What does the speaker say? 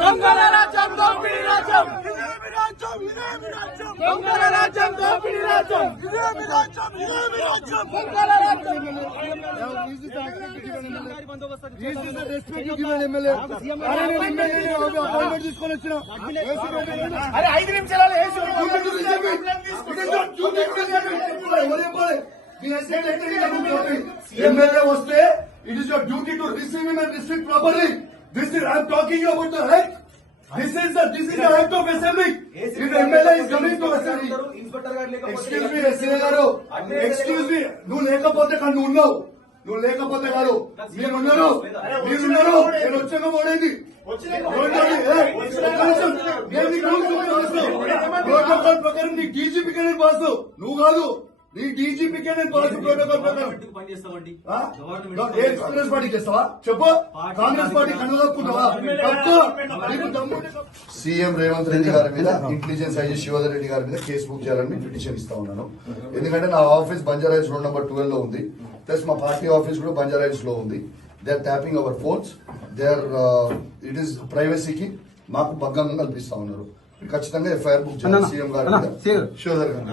దొంగల రాజ్యం దోపిడీ రాజ్యం దొంగల రాజ్యం దోపిడీ రాజ్యం దొంగల రాజ్యం తీసుకొని వచ్చిన అరే 5 నిమిషాలలో ఎమ్మెల్యే వస్తే it is your duty to receive him and receive properly. This is I'm talking about the right. This is the right of assembly. If the MLA is coming to assembly. Excuse me, SCA గారు. Excuse me. నువ్వు లేకపోతే కానీ నువ్వు ఉన్నావు. నువ్వు లేకపోతే కాదు. మీరున్నారు. నేను వచ్చాక పోడేది. ప్రోటోకాల్ ప్రకారం నీ డీజీపీ కే నేను పాసు. నువ్వు కాదు. నీ డీజీపీ కే నేను పాసు ప్రోటోకాల్ ప్రకారం. కాంగ్రెస్ పార్టీ చేస్తావా చెప్పు. కాంగ్రెస్ పార్టీ కనుగొప్పుకుంటావా? సీఎం రేవంత్ రెడ్డి గారి మీద ఇంటెలిజెన్స్ ఐజీ శివధర్ రెడ్డి గారి మీద కేసు బుక్ చేయాలని పిటిషన్ ఇస్తా ఉన్నాను. ఎందుకంటే నా ఆఫీస్ బంజారాహిల్స్ రోడ్ నెంబర్ 12 లో ఉంది. ప్లస్ మా పార్టీ ఆఫీస్ కూడా బంజారాహిల్స్ లో ఉంది. They are tapping our phones. They are it is ప్రైవసీకి మాకు భంగంగా కల్పిస్తా ఉన్నారు. ఖచ్చితంగా ఎఫ్ఐఆర్ బుక్ చేయాలి సీఎం గారి మీద శివధర్ గారు.